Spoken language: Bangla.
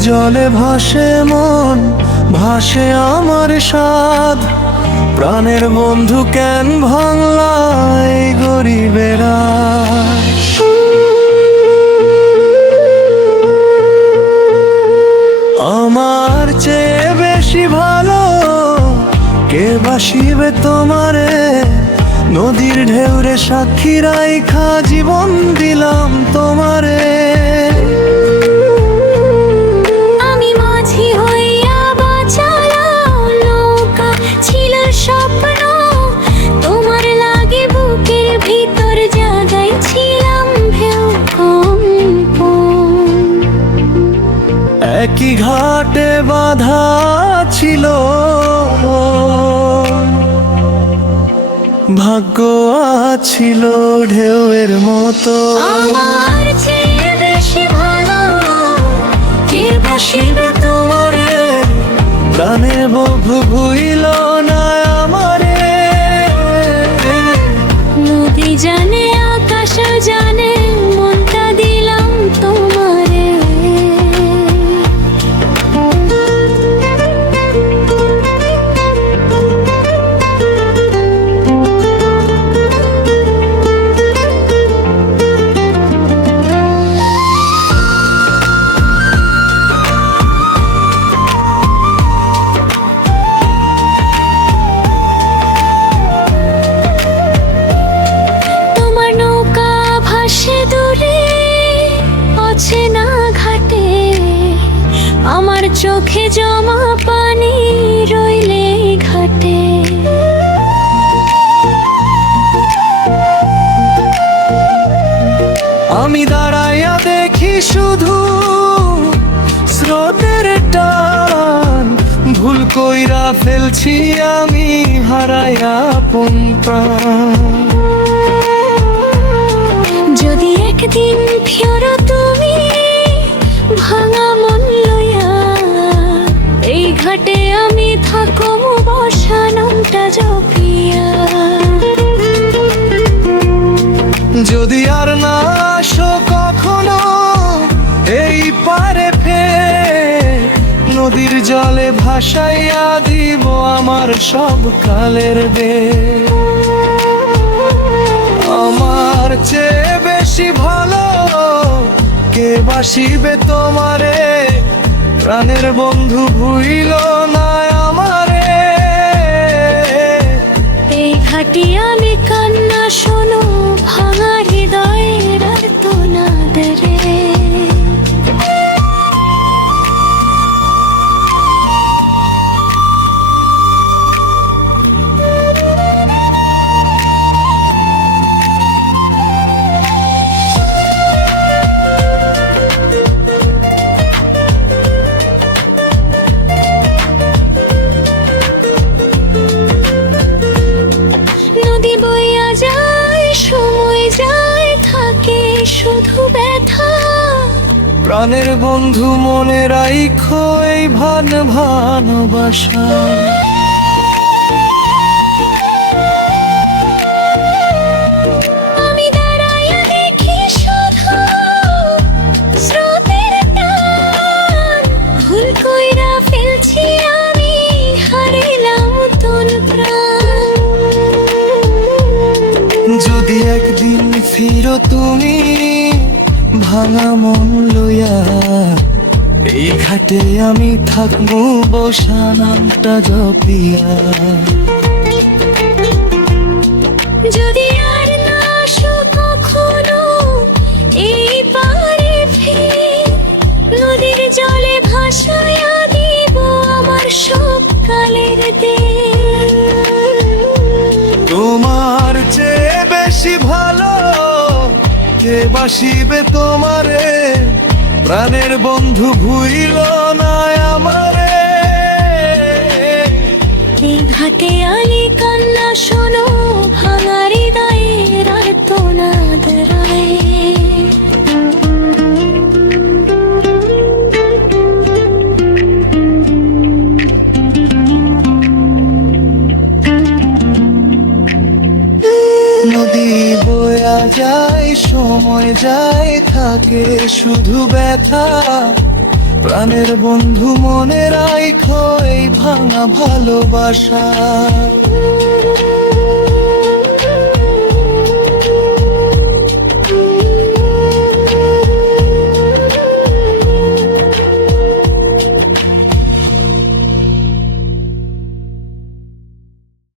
জলে ভাসে মন, ভাসে আমার স্বাদ। প্রাণের বন্ধু কেন ভাঙলাই গরিবেরা? আমার চেয়ে বেশি ভালো কে বাসিবে তোমারে? নদীর ঢেউরে সাক্ষী রাইখা জীবন দিলাম তোমারে। একই ঘাটে বাধা ছিল। ভাগ্য ছিল ঢেউয়ের মতো। আমার চেয়ে বেশি ভালো কে বাসিবে তোমারে? প্রাণের বধু ভুইল না চোখে জমা পানি রইলে ঘাটে। আমি দাঁড়াইয়া দেখি শুধু স্রোতের টান। ভুল কইরা ফেলছি আমি, হারাইয়া আপন আমি থাকব বসানটা জপিয়া। যদি আর না আসো কখনো, এই পারে ফের নদীর জলে ভাসাইয়া দিব আমার সব কালের বে আমার চেয়ে বেশি ভালো কে বাসিবে তোমারে? প্রাণের বন্ধু ভুইল প্রাণের বন্ধু মনে রাইখো এই ভান ভালোবাসা। যদি একদিন ফিরো তুমি ভাঙা মন লইয়া এই ঘাটে আমি থাকব বসা নামটা জপিয়া। বাসিবে তোমারে প্রাণের বন্ধু ভুইল না আমারে। ঘাটে আলি কান্না শোনো ভাঙা হৃদয়ের আর্তনাদ রায় নদী বয়া যায় সময় যায় থাকে শুধু ব্যথা। প্রাণের বন্ধু মনের রাইখো এই ভাঙা ভালোবাসা।